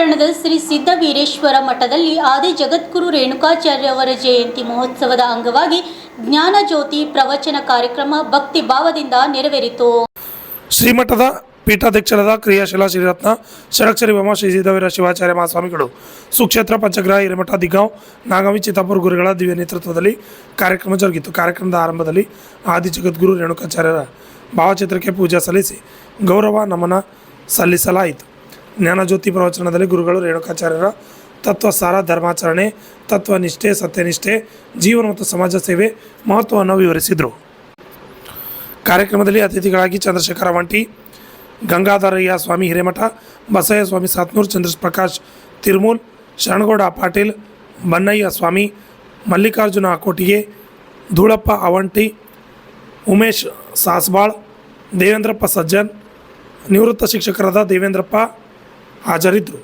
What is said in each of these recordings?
ಪಟ್ಟಣದ ಶ್ರೀ ಸಿದ್ದವೀರೇಶ್ವರ ಮಠದಲ್ಲಿ ಆದಿ ಜಗದ್ಗುರು ರೇಣುಕಾಚಾರ್ಯವರ ಜಯಂತಿ ಮಹೋತ್ಸವದ ಅಂಗವಾಗಿ ಜ್ಞಾನಜ್ಯೋತಿ ಪ್ರವಚನ ಕಾರ್ಯಕ್ರಮ ಭಕ್ತಿ ಭಾವದಿಂದ ನೆರವೇರಿತು. ಶ್ರೀಮಠದ ಪೀಠಾಧ್ಯಕ್ಷರಾದ ಕ್ರಿಯಾಶೀಲ ಶ್ರೀರತ್ನ ಷಡಕ್ಷರಿ ಬ್ರಹ್ಮ ಶ್ರೀ ಸಿದ್ದವೀರ ಶಿವಾಚಾರ್ಯ ಮಹಾಸ್ವಾಮಿಗಳು ಸುಕ್ಷೇತ್ರ ಪಂಚಗ್ರಹ ಹಿರೇಮಠ ದಿಗ್ಗಾಂವ್ ನಾಗಾವಿ ಚಿತ್ತಾಪುರ ಗುರುಗಳ ದಿವ್ಯ ನೇತೃತ್ವದಲ್ಲಿ ಕಾರ್ಯಕ್ರಮ ಜರುಗಿತು. ಕಾರ್ಯಕ್ರಮದ ಆರಂಭದಲ್ಲಿ ಆದಿ ಜಗದ್ಗುರು ರೇಣುಕಾಚಾರ್ಯರ ಭಾವಚಿತ್ರಕ್ಕೆ ಪೂಜೆ ಸಲ್ಲಿಸಿ ಗೌರವ ನಮನ ಸಲ್ಲಿಸಲಾಯಿತು. ಜ್ಞಾನಜ್ಯೋತಿ ಪ್ರವಚನದಲ್ಲಿ ಗುರುಗಳು ರೇಣುಕಾಚಾರ್ಯರ ತತ್ವಸಾರ, ಧರ್ಮಾಚರಣೆ, ತತ್ವನಿಷ್ಠೆ, ಸತ್ಯನಿಷ್ಠೆ, ಜೀವನ ಮತ್ತು ಸಮಾಜ ಸೇವೆ ಮಹತ್ವವನ್ನು ವಿವರಿಸಿದರು. ಕಾರ್ಯಕ್ರಮದಲ್ಲಿ ಅತಿಥಿಗಳಾಗಿ ಚಂದ್ರಶೇಖರ ವಂಟಿ, ಗಂಗಾಧರಯ್ಯ ಸ್ವಾಮಿ ಹಿರೇಮಠ, ಬಸಯ್ಯ ಸ್ವಾಮಿ ಸಾತ್ನೂರ್, ಚಂದ್ರಪ್ರಕಾಶ್ ತಿರ್ಮೂಲ್, ಶರಣಗೌಡ ಪಾಟೀಲ್, ಬನ್ನಯ್ಯ ಸ್ವಾಮಿ, ಮಲ್ಲಿಕಾರ್ಜುನ ಕೋಟಿಗೆ, ಧೂಳಪ್ಪ ಅವಂಟಿ, ಉಮೇಶ್ ಸಾಸ್ಬಾಳ್, ದೇವೇಂದ್ರಪ್ಪ ಸಜ್ಜನ್, ನಿವೃತ್ತ ಶಿಕ್ಷಕರಾದ ದೇವೇಂದ್ರಪ್ಪ ಹಾಜರಿದ್ದರು.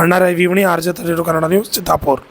Annaraya ವಿವಣಿ, RJ ತರೀರು, Kannada news, Chittapur.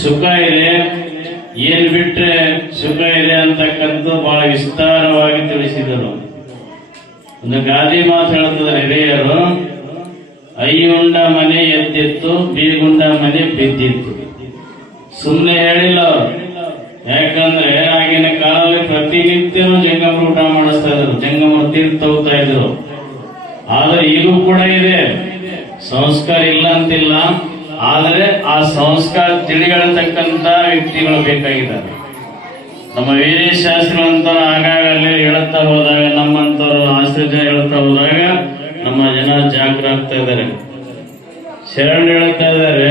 ಸುಖ ಇದೆ, ಏನ್ ಬಿಟ್ರೆ ಸುಖ ಇದೆ ಅಂತಕ್ಕಂಥ ಬಹಳ ವಿಸ್ತಾರವಾಗಿ ತಿಳಿಸಿದರು. ಒಂದು ಗಾದೆ ಮಾತು ಹೇಳ್ತಿದ್ದಾರೆ ಹಿರಿಯರು, ಐಯುಂಡ ಮನೆ ಎದ್ದಿತ್ತು, ಬೀಗುಂಡ ಮನೆ ಬಿದ್ದಿತ್ತು. ಸುಮ್ಮನೆ ಹೇಳಿಲ್ಲ. ಯಾಕಂದ್ರೆ ಆಗಿನ ಕಾಲದಲ್ಲಿ ಪ್ರತಿನಿತ್ಯನೂ ಜಂಗಮರು ಊಟ ಮಾಡಿಸ್ತಾ ಇದ್ರು, ಜಂಗಮರು ತೀರ್ಥ ಹೋಗ್ತಾ ಇದ್ರು. ಆದ್ರೆ ಈಗೂ ಕೂಡ ಇದೆ, ಸಂಸ್ಕಾರ ಇಲ್ಲ ಅಂತಿಲ್ಲ. ಆದರೆ ಆ ಸಂಸ್ಕಾರ ತಿಳಿಯತಕ್ಕಂತ ವ್ಯಕ್ತಿಗಳು ಬೇಕಾಗಿದ್ದಾರೆ. ನಮ್ಮ ವೀರೇಶ ಶಾಸ್ತ್ರಿಗಳಂತವ್ರು ಆಗಾಗಲೇ ಹೇಳುತ್ತಾ ಹೋದಾಗ, ನಮ್ಮಂತವ್ರು ಆಶ್ರಯ ಹೇಳುತ್ತಾ ಹೋದಾಗ ನಮ್ಮ ಜನ ಜಾಗೃತ ಆಗ್ತಾ ಇದ್ದಾರೆ. ಶರಣ ಹೇಳ್ತಾ ಇದ್ದಾರೆ,